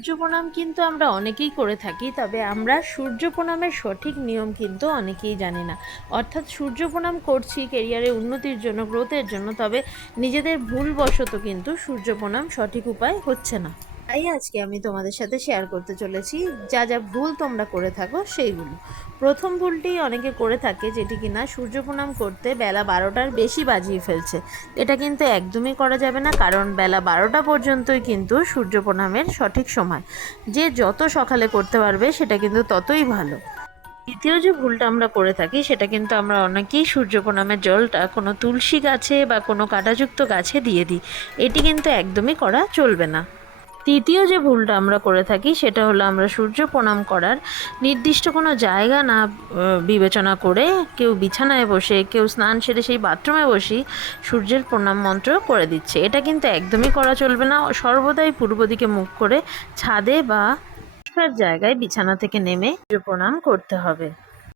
সূর্য প্রণাম কিন্তু আমরা অনেকেই করে থাকি, তবে আমরা সূর্য প্রণামের সঠিক নিয়ম কিন্তু অনেকেই জানি না। অর্থাৎ সূর্য প্রণাম করছি ক্যারিয়ারে উন্নতির জন্য, গ্রোথের জন্য, তবে নিজেদের ভুলবশত কিন্তু সূর্য প্রণাম সঠিক উপায় হচ্ছে না। তাই আজকে আমি তোমাদের সাথে শেয়ার করতে চলেছি যা যা ভুল তোমরা করে থাকো সেইগুলো। প্রথম ভুলটি অনেকে করে থাকে, যেটি কিনা সূর্য প্রণাম করতে বেলা 12টার বেশি বাজিয়ে ফেলছে। এটা কিন্তু একদমই করা যাবে না, কারণ বেলা 12টা পর্যন্তই কিন্তু সূর্য প্রণামের সঠিক সময়। যে যত সকালে করতে পারবে সেটা কিন্তু ততই ভালো। দ্বিতীয় যে ভুলটা আমরা করে থাকি, সেটা কিন্তু আমরা অনেকেই সূর্য প্রণামের জলটা কোনো তুলসী গাছে বা কোনো কাঁটাযুক্ত গাছে দিয়ে দিই। এটি কিন্তু একদমই করা চলবে না। তৃতীয় যে ভুলটা আমরা করে থাকি, সেটা হলো আমরা সূর্য প্রণাম করার নির্দিষ্ট কোনো জায়গা না বিবেচনা করে কেউ বিছানায় বসে, কেউ স্নান সেরে সেই বাথরুমে বসেই সূর্যের প্রণাম মন্ত্র করে দিচ্ছে। এটা কিন্তু একদমই করা চলবে না। সর্বদাই পূর্ব দিকে মুখ করে ছাদে বা পরিষ্কার জায়গায় বিছানা থেকে নেমে সূর্য প্রণাম করতে হবে।